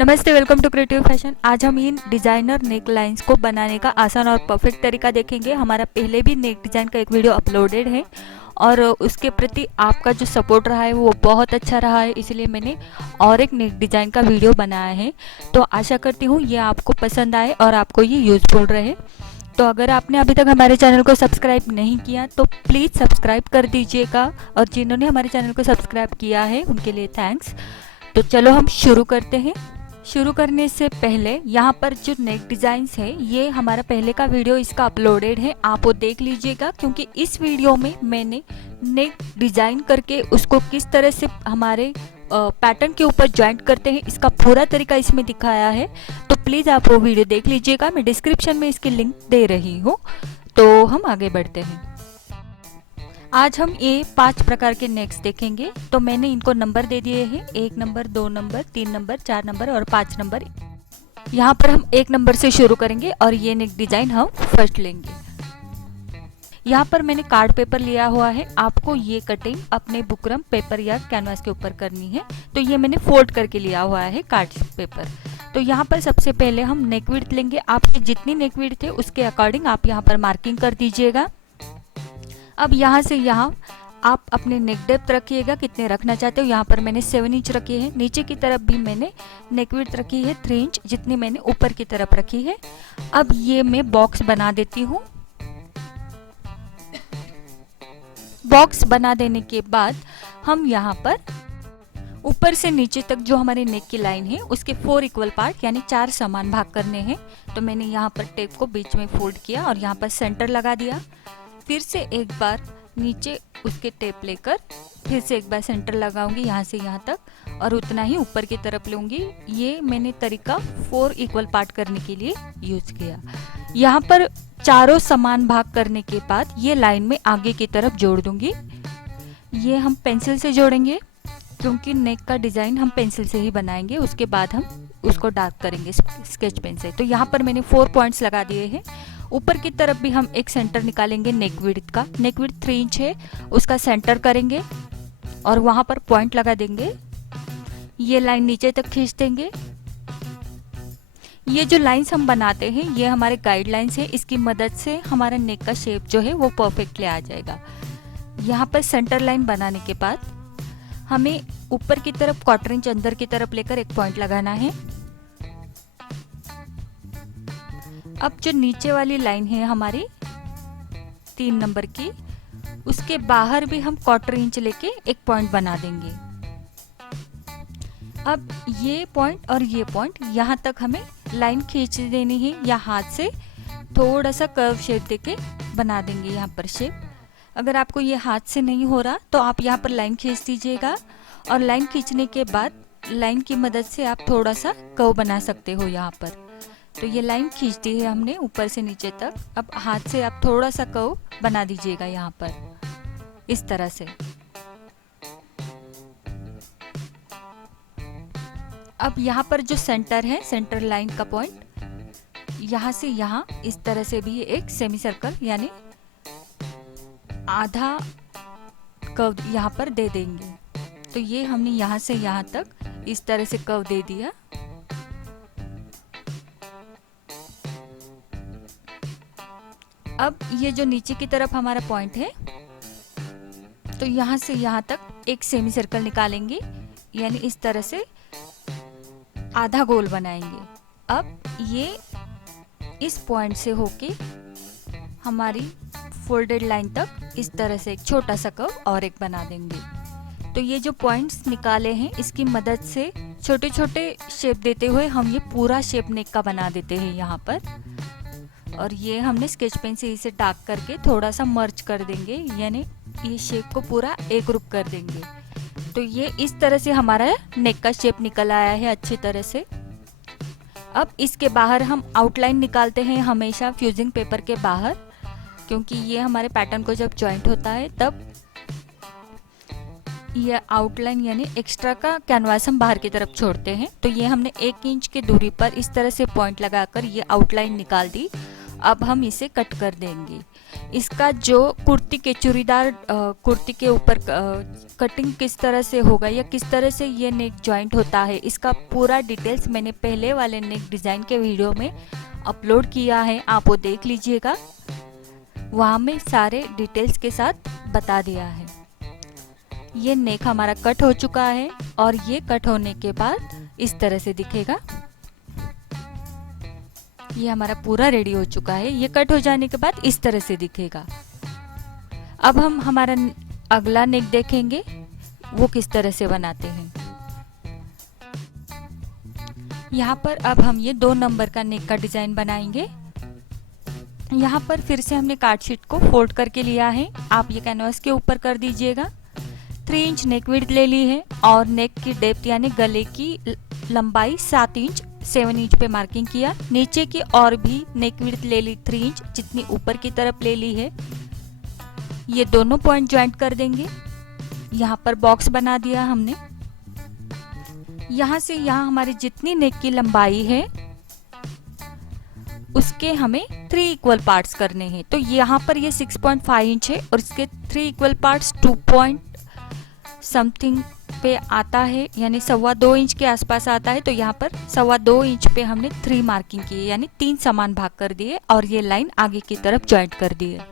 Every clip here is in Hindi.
नमस्ते, वेलकम टू क्रिएटिव फैशन। आज हम इन डिज़ाइनर नेक लाइन्स को बनाने का आसान और परफेक्ट तरीका देखेंगे। हमारा पहले भी नेक डिज़ाइन का एक वीडियो अपलोडेड है और उसके प्रति आपका जो सपोर्ट रहा है वो बहुत अच्छा रहा है, इसलिए मैंने और एक नेक डिज़ाइन का वीडियो बनाया है। तो आशा करती हूँ ये आपको पसंद आए और आपको ये यूज़फुल रहे। तो अगर आपने अभी तक हमारे चैनल को सब्सक्राइब नहीं किया तो प्लीज़ सब्सक्राइब कर दीजिएगा, और जिन्होंने हमारे चैनल को सब्सक्राइब किया है उनके लिए थैंक्स। तो चलो हम शुरू करते हैं। शुरू करने से पहले यहाँ पर जो नेक डिज़ाइंस है ये हमारा पहले का वीडियो इसका अपलोडेड है, आप वो देख लीजिएगा, क्योंकि इस वीडियो में मैंने नेक डिज़ाइन करके उसको किस तरह से हमारे पैटर्न के ऊपर जॉइंट करते हैं इसका पूरा तरीका इसमें दिखाया है। तो प्लीज़ आप वो वीडियो देख लीजिएगा, मैं डिस्क्रिप्शन में इसकी लिंक दे रही हूँ। तो हम आगे बढ़ते हैं। आज हम ये 5 प्रकार के नेक्स देखेंगे। तो मैंने इनको नंबर दे दिए हैं, 1 नंबर, 2 नंबर, 3 नंबर, 4 नंबर और 5 नंबर। यहाँ पर हम 1 नंबर से शुरू करेंगे और ये नेक डिजाइन हम फर्स्ट लेंगे। यहाँ पर मैंने कार्ड पेपर लिया हुआ है, आपको ये कटिंग अपने बुकरम पेपर या कैनवास के ऊपर करनी है। तो ये मैंने फोल्ड करके लिया हुआ है कार्ड पेपर। तो यहाँ पर सबसे पहले हम नेक विड्थ लेंगे। आपकी जितनी नेक विड्थ है उसके अकॉर्डिंग आप यहाँ पर मार्किंग कर दीजिएगा। अब यहाँ से यहाँ आप अपने नेक डेप्थ रखिएगा, कितने रखना चाहते हो। यहाँ पर मैंने 7 इंच रखी है। नीचे की तरफ भी मैंने नेक विड्थ रखी है 3 इंच, जितनी मैंने ऊपर की तरफ रखी है। अब ये मैं बॉक्स बना देती हूँ। बॉक्स बना देने के बाद हम यहाँ पर ऊपर से नीचे तक जो हमारे नेक की लाइन है उसके 4 इक्वल पार्ट यानी 4 समान भाग करने हैं। तो मैंने यहाँ पर टेप को बीच में फोल्ड किया और यहाँ पर सेंटर लगा दिया। फिर से एक बार नीचे उसके टेप लेकर फिर से एक बार सेंटर लगाऊंगी यहाँ से यहाँ तक, और उतना ही ऊपर की तरफ लूंगी। ये मैंने तरीका 4 इक्वल पार्ट करने के लिए यूज किया। यहाँ पर चारों समान भाग करने के बाद ये लाइन में आगे की तरफ जोड़ दूंगी। ये हम पेंसिल से जोड़ेंगे क्योंकि नेक का डिजाइन हम पेंसिल से ही बनाएंगे, उसके बाद हम उसको डार्क करेंगे स्केच पेन से। तो यहाँ पर मैंने 4 पॉइंट्स लगा दिए हैं। ऊपर की तरफ भी हम एक सेंटर निकालेंगे नेक विड्थ का। नेक विड्थ 3 इंच है, उसका सेंटर करेंगे और वहां पर पॉइंट लगा देंगे। ये लाइन नीचे तक खींच देंगे। ये जो लाइंस हम बनाते हैं ये हमारे गाइडलाइंस है, इसकी मदद से हमारा नेक का शेप जो है वो परफेक्टली आ जाएगा। यहाँ पर सेंटर लाइन बनाने के बाद हमें ऊपर की तरफ 1/4 इंच अंदर की तरफ लेकर एक पॉइंट लगाना है। अब जो नीचे वाली लाइन है हमारी 3 नंबर की, उसके बाहर भी हम 1/4 इंच लेके एक पॉइंट बना देंगे। अब ये पॉइंट और ये पॉइंट यहाँ तक हमें लाइन खींच देनी है, या हाथ से थोड़ा सा कर्व शेप देके बना देंगे यहाँ पर शेप। अगर आपको ये हाथ से नहीं हो रहा तो आप यहाँ पर लाइन खींच दीजिएगा, और लाइन खींचने के बाद लाइन की मदद से आप थोड़ा सा कर्व बना सकते हो यहाँ पर। तो ये लाइन खींच दी है हमने ऊपर से नीचे तक। अब हाथ से आप थोड़ा सा कर्व बना दीजिएगा यहाँ पर इस तरह से। अब यहाँ पर जो सेंटर है, सेंटर लाइन का पॉइंट, यहाँ से यहाँ इस तरह से भी एक सेमी सर्कल यानी आधा कर्व यहाँ पर दे देंगे। तो ये हमने यहाँ से यहाँ तक इस तरह से कर्व दे दिया। अब ये जो नीचे की तरफ हमारा पॉइंट है, तो यहाँ से यहाँ तक एक सेमी सर्कल निकालेंगे, यानी इस तरह से आधा गोल बनाएंगे। अब ये इस पॉइंट से होके हमारी फोल्डेड लाइन तक इस तरह से एक छोटा सा कर्व और एक बना देंगे। तो ये जो पॉइंट्स निकाले हैं इसकी मदद से छोटे छोटे शेप देते हुए हम ये पूरा शेप नेक का बना देते हैं यहाँ पर। और ये हमने स्केच पेन से इसे डार्क करके थोड़ा सा मर्ज कर देंगे, यानी ये शेप को पूरा एक ग्रुप कर देंगे। तो ये इस तरह से हमारा नेक का शेप निकल आया है अच्छी तरह से। अब इसके बाहर हम आउटलाइन निकालते हैं हमेशा फ्यूजिंग पेपर के बाहर, क्योंकि ये हमारे पैटर्न को जब जॉइंट होता है तब ये आउटलाइन यानी एक्स्ट्रा का कैनवास हम बाहर की तरफ छोड़ते हैं। तो ये हमने 1 इंच की दूरी पर इस तरह से पॉइंट लगाकर ये आउटलाइन निकाल दी। अब हम इसे कट कर देंगे। इसका जो कुर्ती के चूड़ीदार कुर्ती के ऊपर कटिंग किस तरह से होगा या किस तरह से ये नेक जॉइंट होता है, इसका पूरा डिटेल्स मैंने पहले वाले नेक डिज़ाइन के वीडियो में अपलोड किया है, आप वो देख लीजिएगा। वहाँ में सारे डिटेल्स के साथ बता दिया है। ये नेक हमारा कट हो चुका है और ये कट होने के बाद इस तरह से दिखेगा। ये हमारा पूरा रेडी हो चुका है। ये कट हो जाने के बाद इस तरह से दिखेगा। अब हम हमारा अगला नेक देखेंगे, वो किस तरह से बनाते हैं। यहाँ पर अब हम ये 2 नंबर का नेक का डिजाइन बनाएंगे। यहाँ पर फिर से हमने कार्ड शीट को फोल्ड करके लिया है, आप ये कैनवास के ऊपर कर दीजिएगा। 3 इंच नेक विड्थ ले ली है और नेक की डेप्थ यानी गले की लंबाई 7 इंच 7 इंच पे मार्किंग किया। नीचे की और भी नेक विड्थ ले ली 3 इंच जितनी ऊपर की तरफ ले ली है। ये दोनों पॉइंट ज्वाइंट कर देंगे। यहाँ पर बॉक्स बना दिया हमने। यहाँ से यहाँ हमारी जितनी नेक की लंबाई है उसके हमें 3 इक्वल पार्ट्स करने हैं। तो यहाँ पर ये 6.5 इंच है और इसके 3 इक्वल पार्ट्स 2 पॉइंट समथिंग पे आता है, यानी 2.25 इंच के आसपास आता है। तो यहाँ पर 2.25 इंच पे हमने 3 मार्किंग की है, यानी 3 समान भाग कर दिए और ये लाइन आगे की तरफ ज्वाइंट कर दी है।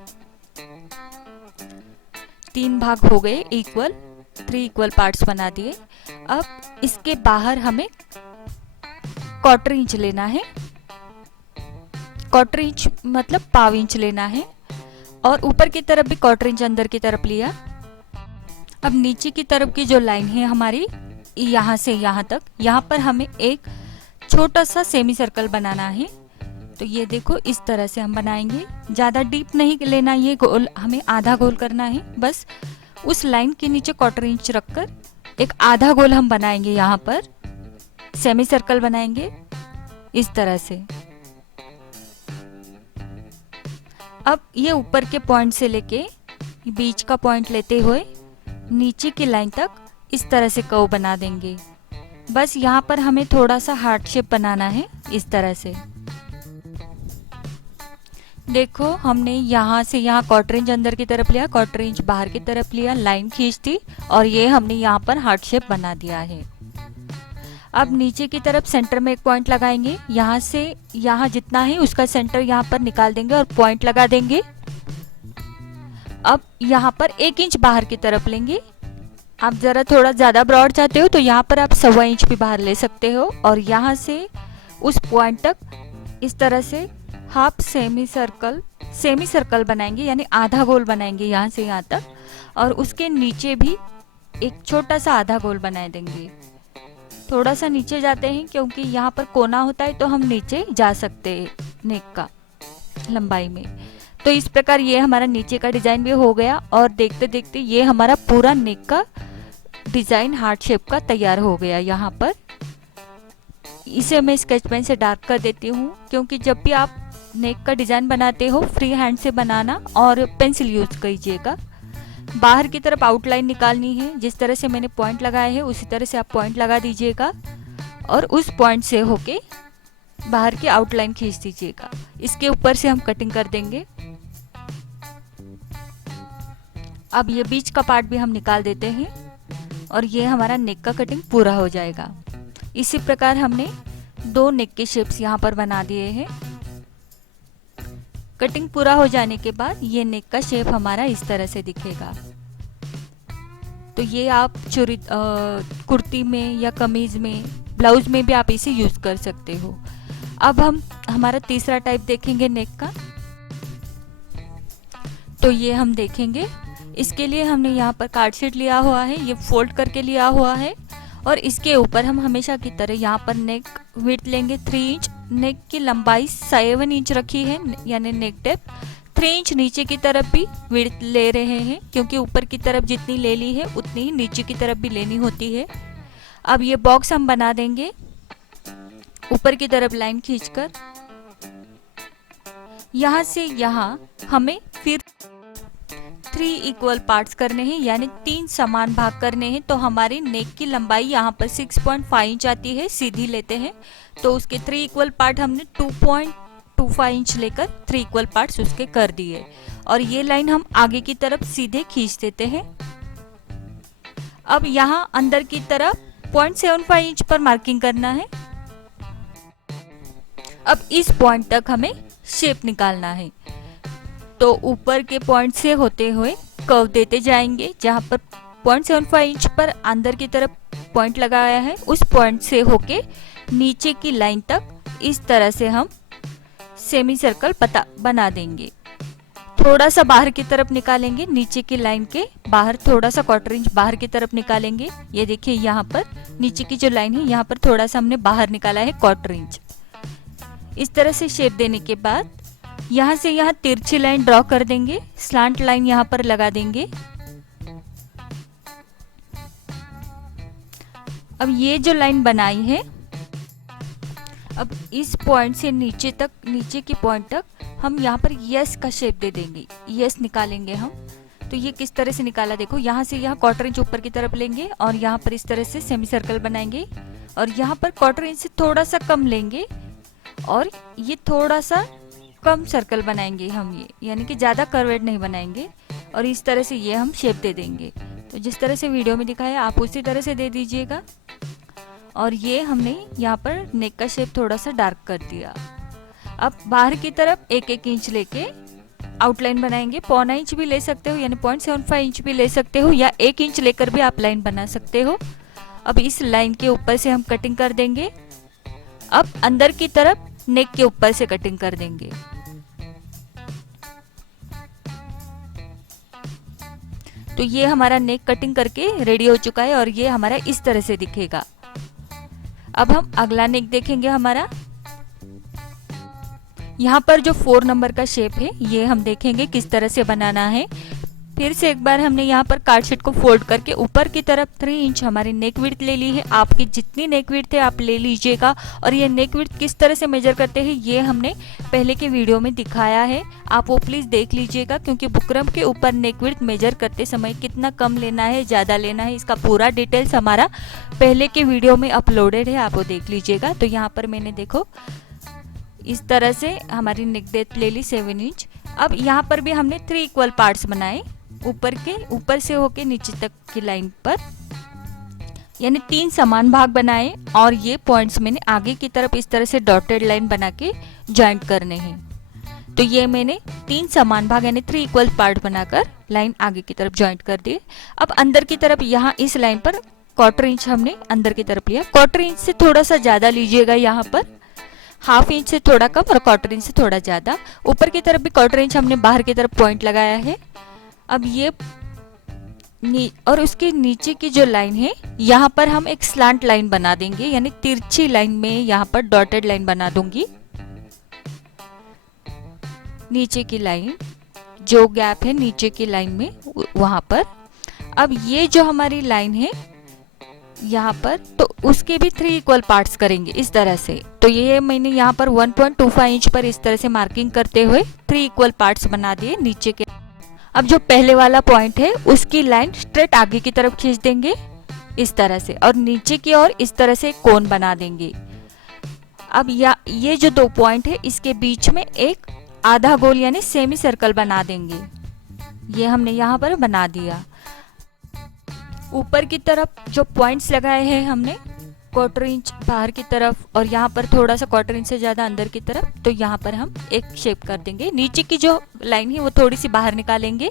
3 भाग हो गए इक्वल, 3 इक्वल पार्ट्स बना दिए। अब इसके बाहर हमें 1/4 इंच लेना है। 1/4 इंच मतलब 1/2 इंच लेना है और ऊपर की तरफ भी 1/4 इंच अंदर की तरफ लिया। अब नीचे की तरफ की जो लाइन है हमारी यहाँ से यहाँ तक, यहाँ पर हमें एक छोटा सा सेमी सर्कल बनाना है। तो ये देखो इस तरह से हम बनाएंगे। ज़्यादा डीप नहीं लेना, ये गोल हमें आधा गोल करना है। बस उस लाइन के नीचे 1/4 इंच रखकर एक आधा गोल हम बनाएंगे। यहाँ पर सेमी सर्कल बनाएंगे इस तरह से। अब ये ऊपर के पॉइंट से लेके बीच का पॉइंट लेते हुए नीचे की लाइन तक इस तरह से कर्व बना देंगे। बस यहाँ पर हमें थोड़ा सा हार्ट शेप बनाना है इस तरह से। देखो हमने यहाँ से यहाँ 1/4 इंच अंदर की तरफ लिया, 1/4 इंच बाहर की तरफ लिया, लाइन खींच दी और ये हमने यहाँ पर हार्ट शेप बना दिया है। अब नीचे की तरफ सेंटर में एक पॉइंट लगाएंगे। यहाँ से यहाँ जितना है उसका सेंटर यहाँ पर निकाल देंगे और पॉइंट लगा देंगे। अब यहाँ पर 1 इंच बाहर की तरफ लेंगे। आप जरा थोड़ा ज़्यादा ब्रॉड चाहते हो तो यहाँ पर आप 1.25 इंच भी बाहर ले सकते हो और यहाँ से उस पॉइंट तक इस तरह से हाफ सेमी सर्कल बनाएंगे, यानी आधा गोल बनाएंगे यहाँ से यहाँ तक और उसके नीचे भी एक छोटा सा आधा गोल बना देंगे। थोड़ा सा नीचे जाते हैं क्योंकि यहाँ पर कोना होता है तो हम नीचे जा सकते हैं नेक का लंबाई में। तो इस प्रकार ये हमारा नीचे का डिजाइन भी हो गया और देखते देखते ये हमारा पूरा नेक का डिजाइन हार्ट शेप का तैयार हो गया। यहाँ पर इसे मैं स्केच पेन से डार्क कर देती हूँ क्योंकि जब भी आप नेक का डिजाइन बनाते हो फ्री हैंड से बनाना और पेंसिल यूज कीजिएगा। बाहर की तरफ आउटलाइन निकालनी है, जिस तरह से मैंने पॉइंट लगाए हैं उसी तरह से आप पॉइंट लगा दीजिएगा और उस पॉइंट से होके बाहर की आउटलाइन खींच दीजिएगा। इसके ऊपर से हम कटिंग कर देंगे। अब ये बीच का पार्ट भी हम निकाल देते हैं और ये हमारा नेक का कटिंग पूरा हो जाएगा। इसी प्रकार हमने 2 नेक के शेप्स यहाँ पर बना दिए हैं। कटिंग पूरा हो जाने के बाद ये नेक का शेप हमारा इस तरह से दिखेगा। तो ये आप कुर्ती में या कमीज में, ब्लाउज में भी आप इसे यूज कर सकते हो। अब हम हमारा तीसरा टाइप देखेंगे नेक का। तो ये हम देखेंगे, इसके लिए हमने यहाँ पर कार्ड शीट लिया हुआ है, ये फोल्ड करके लिया हुआ है और इसके ऊपर हम हमेशा की तरह यहाँ पर नेक विड्थ लेंगे 3 इंच। नेक की लंबाई 7 इंच रखी है, यानी नेक डेप्थ 3 इंच नीचे की तरफ भी विड्थ ले रहे हैं क्योंकि ऊपर की तरफ जितनी ले ली है उतनी ही नीचे की तरफ भी लेनी होती है। अब ये बॉक्स हम बना देंगे ऊपर की तरफ लाइन खींचकर। यहाँ से यहाँ हमें फिर 3 इक्वल पार्ट्स करने हैं, यानी 3 समान भाग करने हैं। तो हमारी नेक की लंबाई यहाँ पर 6.5 इंच आती है, सीधी लेते हैं तो उसके 3 इक्वल पार्ट हमने 1.25 इंच लेकर 3 इक्वल पार्ट्स उसके कर दिए और ये लाइन हम आगे की तरफ सीधे खींच देते हैं। अब यहाँ अंदर की तरफ 0.75 इंच पर मार्किंग करना है। अब इस पॉइंट तक हमें शेप निकालना है, तो ऊपर के पॉइंट से होते हुए कर्व देते जाएंगे। जहाँ पर 0.75 इंच पर अंदर की तरफ पॉइंट लगाया है, उस पॉइंट से होके नीचे की लाइन तक इस तरह से हम सेमी सर्कल बना देंगे। थोड़ा सा बाहर की तरफ निकालेंगे, नीचे की लाइन के बाहर थोड़ा सा 1/4 इंच बाहर की तरफ निकालेंगे। ये देखिए यहाँ पर नीचे की जो लाइन है यहाँ पर थोड़ा सा हमने बाहर निकाला है 1/4 इंच। इस तरह से शेप देने के बाद यहाँ से यहाँ तिरछी लाइन ड्रॉ कर देंगे, स्लांट लाइन यहाँ पर लगा देंगे। अब ये जो लाइन बनाई है, अब इस पॉइंट से नीचे तक, नीचे की पॉइंट तक हम यहाँ पर यस का शेप दे देंगे, यस निकालेंगे हम। तो ये किस तरह से निकाला देखो, यहाँ से यहाँ 1/4 इंच ऊपर की तरफ लेंगे और यहाँ पर इस तरह से सेमी सर्कल बनाएंगे और यहाँ पर 1/4 इंच से थोड़ा सा कम लेंगे और ये थोड़ा सा कम सर्कल बनाएंगे हम, ये यानी कि ज़्यादा कर्वेड नहीं बनाएंगे और इस तरह से ये हम शेप दे देंगे। तो जिस तरह से वीडियो में दिखाया आप उसी तरह से दे दीजिएगा। और ये हमने यहाँ पर नेक का शेप थोड़ा सा डार्क कर दिया। अब बाहर की तरफ 1-1 इंच लेके आउटलाइन बनाएंगे। 0.25 इंच भी ले सकते हो, यानी 0.75 इंच भी ले सकते हो, या 1 इंच लेकर भी आप लाइन बना सकते हो। अब इस लाइन के ऊपर से हम कटिंग कर देंगे। अब अंदर की तरफ नेक के ऊपर से कटिंग कर देंगे। तो ये हमारा नेक कटिंग करके रेडी हो चुका है और ये हमारा इस तरह से दिखेगा। अब हम अगला नेक देखेंगे। हमारा यहाँ पर जो 4 नंबर का शेप है ये हम देखेंगे किस तरह से बनाना है। फिर से एक बार हमने यहाँ पर कार्ड शीट को फोल्ड करके ऊपर की तरफ 3 इंच हमारी नेक विड्थ ले ली है। आपकी जितनी नेक विड्थ है आप ले लीजिएगा। और ये नेक विड्थ किस तरह से मेजर करते हैं ये हमने पहले के वीडियो में दिखाया है, आप वो प्लीज़ देख लीजिएगा, क्योंकि बुकरम के ऊपर नेक विड्थ मेजर करते समय कितना कम लेना है, ज़्यादा लेना है, इसका पूरा डिटेल्स हमारा पहले के वीडियो में अपलोडेड है, आप वो देख लीजिएगा। तो यहाँ पर मैंने देखो इस तरह से हमारी नेक डेप्थ ले ली 7 इंच। अब यहाँ पर भी हमने 3 इक्वल पार्ट्स बनाए, ऊपर से होके नीचे तक की लाइन पर, यानी 3 समान भाग बनाए और ये पॉइंट्स मैंने आगे की तरफ इस तरह से डॉटेड लाइन बना के जॉइंट करने हैं। तो ये मैंने 3 समान भाग यानी 3 इक्वल पार्ट बनाकर लाइन आगे की तरफ जॉइंट कर दी। अब अंदर की तरफ यहाँ इस लाइन पर 1/4 इंच हमने अंदर की तरफ लिया। 1/4 इंच से थोड़ा सा ज़्यादा लीजिएगा, यहाँ पर 1/2 इंच से थोड़ा कम और 1/4 इंच से थोड़ा ज़्यादा। ऊपर की तरफ भी 1/4 इंच हमने बाहर की तरफ पॉइंट लगाया है। अब ये और उसके नीचे की जो लाइन है यहाँ पर हम एक स्लांट लाइन बना देंगे, यानी तिरछी लाइन में यहाँ पर डॉटेड लाइन बना दूंगी। नीचे की लाइन जो गैप है नीचे की लाइन में वहां पर। अब ये जो हमारी लाइन है यहाँ पर, तो उसके भी 3 इक्वल पार्ट्स करेंगे इस तरह से। तो ये मैंने यहाँ पर 1.25 इंच पर इस तरह से मार्किंग करते हुए 3 इक्वल पार्ट्स बना दिए नीचे के। अब जो पहले वाला पॉइंट है उसकी लाइन स्ट्रेट आगे की तरफ खींच देंगे इस तरह से, और नीचे की ओर इस तरह से कोन बना देंगे। अब ये जो 2 पॉइंट है इसके बीच में एक आधा गोल यानी सेमी सर्कल बना देंगे। ये हमने यहाँ पर बना दिया। ऊपर की तरफ जो पॉइंट्स लगाए हैं हमने 1/4 इंच बाहर की तरफ और यहाँ पर थोड़ा सा 1/4 इंच से ज़्यादा अंदर की तरफ, तो यहाँ पर हम एक शेप कर देंगे। नीचे की जो लाइन है वो थोड़ी सी बाहर निकालेंगे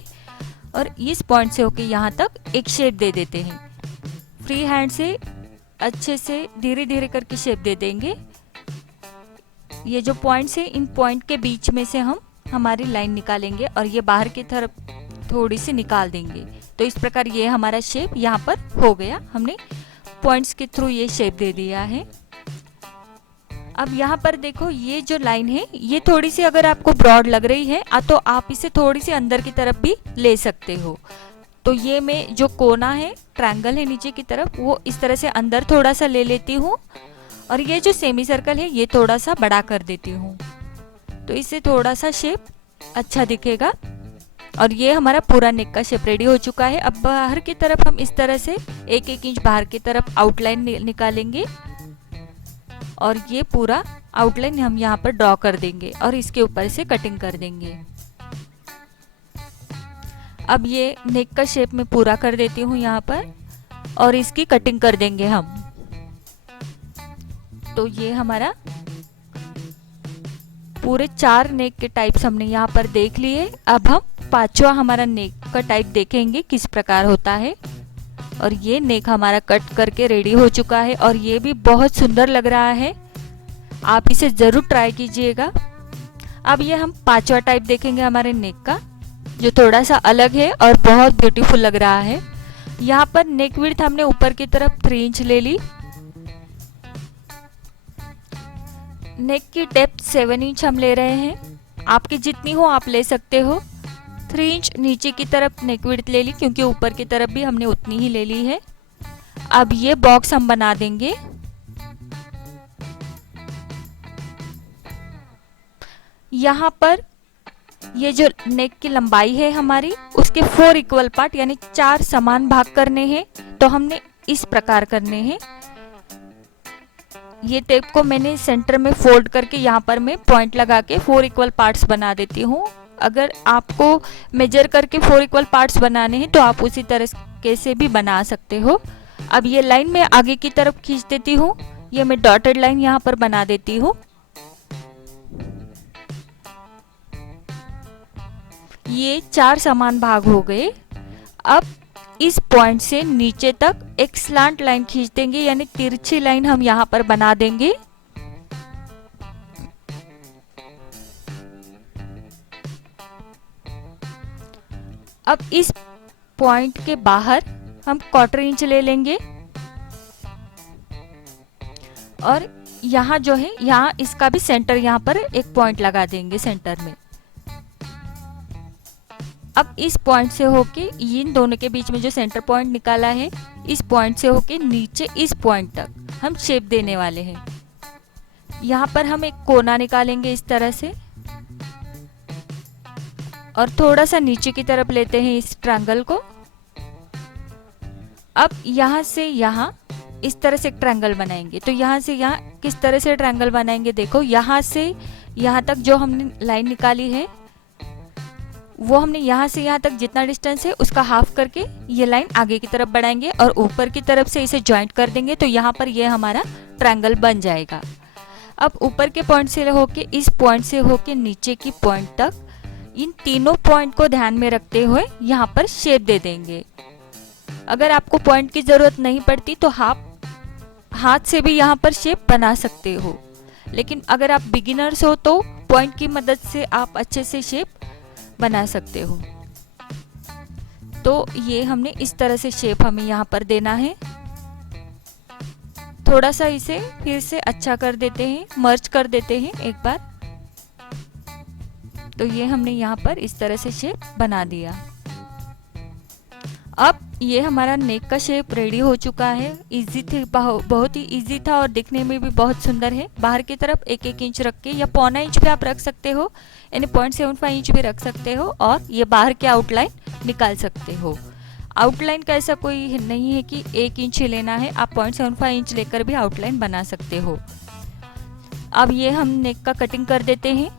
और इस पॉइंट से होके यहाँ तक एक शेप दे देते हैं। फ्री हैंड से अच्छे से धीरे धीरे करके शेप दे देंगे। ये जो पॉइंट्स है इन पॉइंट के बीच में से हम हमारी लाइन निकालेंगे और ये बाहर की तरफ थोड़ी सी निकाल देंगे। तो इस प्रकार ये हमारा शेप यहाँ पर हो गया। हमने पॉइंट्स के थ्रू ये शेप दे दिया है। अब यहाँ पर देखो ये जो लाइन है ये थोड़ी सी अगर आपको ब्रॉड लग रही है तो आप इसे थोड़ी सी अंदर की तरफ भी ले सकते हो। तो ये मैं जो कोना है ट्रायंगल है नीचे की तरफ वो इस तरह से अंदर थोड़ा सा ले लेती हूँ और ये जो सेमी सर्कल है ये थोड़ा सा बड़ा कर देती हूँ, तो इससे थोड़ा सा शेप अच्छा दिखेगा। और ये हमारा पूरा नेक का शेप रेडी हो चुका है। अब बाहर की तरफ हम इस तरह से 1-1 इंच बाहर की तरफ आउटलाइन निकालेंगे और ये पूरा आउटलाइन हम यहाँ पर ड्रॉ कर देंगे और इसके ऊपर से कटिंग कर देंगे। अब ये नेक का शेप में पूरा कर देती हूँ यहाँ पर और इसकी कटिंग कर देंगे हम। तो ये हमारा पूरे 4 नेक के टाइप्स हमने यहाँ पर देख लिए। अब हम 5वां हमारा नेक का टाइप देखेंगे किस प्रकार होता है। और ये नेक हमारा कट करके रेडी हो चुका है और ये भी बहुत सुंदर लग रहा है, आप इसे ज़रूर ट्राई कीजिएगा। अब ये हम 5वां टाइप देखेंगे हमारे नेक का, जो थोड़ा सा अलग है और बहुत ब्यूटीफुल लग रहा है। यहाँ पर नेक विड्थ हमने ऊपर की तरफ 3 इंच ले ली। नेक की डेप्थ 7 इंच हम ले रहे हैं, आपकी जितनी हो आप ले सकते हो। 3 इंच नीचे की तरफ नेक विड्थ ले ली क्योंकि ऊपर की तरफ भी हमने उतनी ही ले ली है। अब ये बॉक्स हम बना देंगे। यहाँ पर ये जो नेक की लंबाई है हमारी, उसके 4 इक्वल पार्ट यानी 4 समान भाग करने हैं। तो हमने इस प्रकार करने हैं। ये टेप को मैंने सेंटर में फोल्ड करके यहाँ पर मैं पॉइंट लगा के 4 इक्वल पार्ट्स बना देती हूँ। अगर आपको मेजर करके 4 इक्वल पार्ट्स बनाने हैं तो आप उसी तरह से भी बना सकते हो। अब ये लाइन मैं आगे की तरफ खींच देती हूँ, ये मैं डॉटेड लाइन यहाँ पर बना देती हूँ। ये 4 समान भाग हो गए। अब इस पॉइंट से नीचे तक एक स्लांट लाइन खींच देंगे, यानी तिरछी लाइन हम यहाँ पर बना देंगे। अब इस पॉइंट के बाहर हम 1/4 इंच ले लेंगे और यहाँ जो है, यहाँ इसका भी सेंटर यहाँ पर एक पॉइंट लगा देंगे सेंटर में। अब इस पॉइंट से होके इन दोनों के बीच में जो सेंटर पॉइंट निकाला है, इस पॉइंट से होके नीचे इस पॉइंट तक हम शेप देने वाले हैं। यहाँ पर हम एक कोना निकालेंगे इस तरह से और थोड़ा सा नीचे की तरफ लेते हैं इस ट्रायंगल को। अब यहाँ से यहाँ इस तरह से एक ट्रायंगल बनाएंगे। तो यहाँ से यहाँ किस तरह से ट्रायंगल बनाएंगे, देखो यहाँ से यहाँ तक जो हमने लाइन निकाली है वो हमने यहाँ से यहाँ तक जितना डिस्टेंस है उसका हाफ करके ये लाइन आगे की तरफ बढ़ाएंगे और ऊपर की तरफ से इसे जॉइंट कर देंगे। तो यहाँ पर ये हमारा ट्रायंगल बन जाएगा। अब ऊपर के पॉइंट से होके इस पॉइंट से होके नीचे की पॉइंट तक इन तीनों पॉइंट को ध्यान में रखते हुए यहाँ पर शेप दे देंगे। अगर आपको पॉइंट की ज़रूरत नहीं पड़ती तो आप हाथ से भी यहाँ पर शेप बना सकते हो, लेकिन अगर आप बिगिनर्स हो तो पॉइंट की मदद से आप अच्छे से शेप बना सकते हो। तो ये हमने इस तरह से शेप हमें यहाँ पर देना है। थोड़ा सा इसे फिर से अच्छा कर देते हैं, मर्ज कर देते हैं एक बार। तो ये हमने यहाँ पर इस तरह से शेप बना दिया। अब ये हमारा नेक का शेप रेडी हो चुका है। इजी थे, बहुत ही इजी था और दिखने में भी बहुत सुंदर है। बाहर की तरफ 1-1 इंच रख के या 1/4 इंच भी आप रख सकते हो, यानी 0.75 इंच भी रख सकते हो और ये बाहर के आउटलाइन निकाल सकते हो। आउटलाइन का ऐसा कोई नहीं है कि 1 इंच ही लेना है, आप 0.75 इंच लेकर भी आउटलाइन बना सकते हो। अब ये हम नेक का कटिंग कर देते हैं।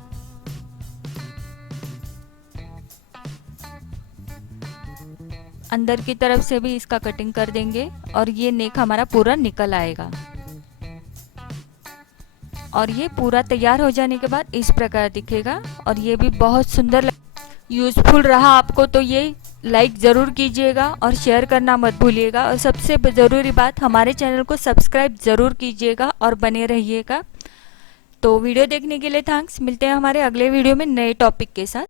अंदर की तरफ से भी इसका कटिंग कर देंगे और ये नेक हमारा पूरा निकल आएगा। और ये पूरा तैयार हो जाने के बाद इस प्रकार दिखेगा और ये भी बहुत सुंदर यूजफुल रहा आपको तो ये लाइक ज़रूर कीजिएगा और शेयर करना मत भूलिएगा। और सबसे ज़रूरी बात, हमारे चैनल को सब्सक्राइब ज़रूर कीजिएगा और बने रहिएगा। तो वीडियो देखने के लिए थैंक्स। मिलते हैं हमारे अगले वीडियो में नए टॉपिक के साथ।